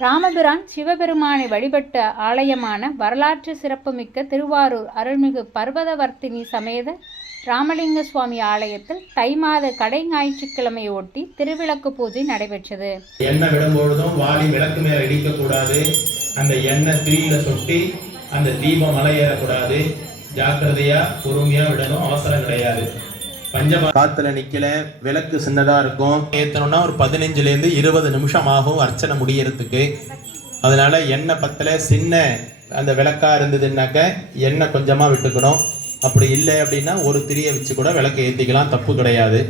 ராமபிரான் சிவபெருமானை வழிபட்ட ஆலயமான வரலாற்று சிறப்புமிக்க திருவாரூர் அருள்மிகு பர்வதவர்த்தினி சமேத ராமலிங்க சுவாமி ஆலயத்தில் தை மாத கடை ஞாயிற்றுக்கிழமையை ஒட்டி திருவிளக்கு பூஜை நடைபெற்றது. எண்ணெய் விடும்பொழுதும் வாளி விளக்கு மேல இடிக்கக்கூடாது. அந்த எண்ணெய் தீயில சொட்டி அந்த தீபம் மலையேறக்கூடாது. ஜாக்கிரதையா பொறுமையா விடணும். அவசரம் கிடையாது. பஞ்சமா காத்துல நிக்கல விளக்கு சின்னதா இருக்கும். ஏத்தணும்னா ஒரு பதினஞ்சுல இருந்து இருபது நிமிஷம் ஆகும் அர்ச்சனை முடியறதுக்கு. அதனால எண்ணெய் பத்தல சின்ன அந்த விளக்கா இருந்ததுன்னாக்க எண்ணெய் கொஞ்சமா விட்டுக்கணும். அப்படி இல்லை அப்படின்னா ஒரு திரியை வச்சு கூட விளக்கு ஏத்திக்கலாம் தப்பு கிடையாது.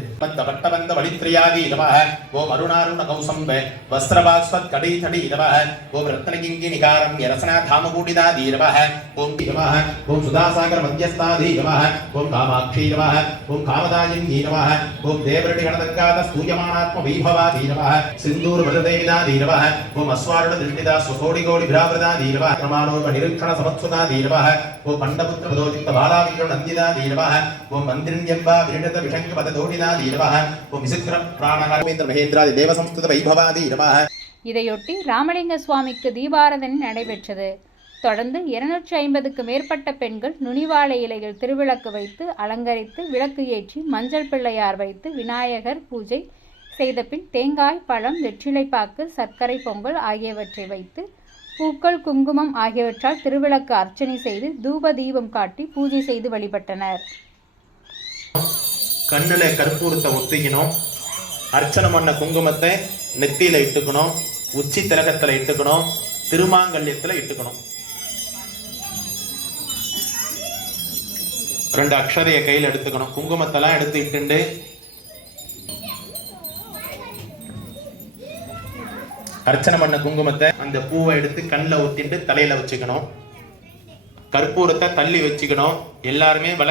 பவித்ரியாதி நமः ஓம் அருணாருண கௌசம்பே வஸ்திரபாஸ்வத் கடை தடி நமः ஓம் ரத்னகிங்கி நிகாரம் யரசனா தாமகூடிதாதி நமः ஓம் நமः ஓம் சுதாசாகர மத்தியஸ்தாதி நமः ஓம் காமாட்சி நமः ஓம் காமதாயினி நமः ஓம் தேவரடி கணதங்காத ஸ்தூயமானாத்ம வைபவாதி நமः சிந்தூர் வததேவிதாதி நமः ஓம் அஸ்வாருட திருஷ்டிதா ஸ்வகோடி கோடி பிராவதாதி நமः பிரமாணோப நிரீட்சண சமத்சுதாதி நமः ஓம் பண்டபுத்திர பதோஜித்த பாலாவிக்ரம் நந்திதாதி நமः ஓம் மந்திரன்யம்பா விரிடத விஷங்க பததோடிதாதி நமः ஓம் இதையொட்டி ராமலிங்க சுவாமிக்கு தீபாராதனை நடைபெற்றது. தொடர்ந்து இருநூற்றி ஐம்பதுக்கு மேற்பட்ட பெண்கள் நுனிவாழை இலைகள் திருவிளக்கு வைத்து அலங்கரித்து விளக்கு ஏற்றி மஞ்சள் பிள்ளையார் வைத்து விநாயகர் பூஜை செய்த பின் தேங்காய் பழம் வெற்றிலைப்பாக்கு சர்க்கரை பொங்கல் ஆகியவற்றை வைத்து பூக்கள் குங்குமம் ஆகியவற்றால் திருவிளக்கு அர்ச்சனை செய்து தூப தீபம் காட்டி பூஜை செய்து வழிபட்டனர். கண்ணுல கற்பூரத்தை ஒத்திக்கணும். அர்ச்சனை பண்ண குங்குமத்தை நெத்தியில் இட்டுக்கணும். உச்சி திலகத்துல இட்டுக்கணும். திருமாங்கல்யத்தில் இட்டுக்கணும். ரெண்டு அக்ஷதைய கையில எடுத்துக்கணும். குங்குமத்தெல்லாம் எடுத்து இட்டுண்டு. அர்ச்சனை பண்ண குங்குமத்தை அந்த பூவை எடுத்து கண்ணில் ஒத்திட்டு தலையில வச்சுக்கணும். கற்பூரத்தை தள்ளி வச்சுக்கணும். எல்லாருமே விளக்கு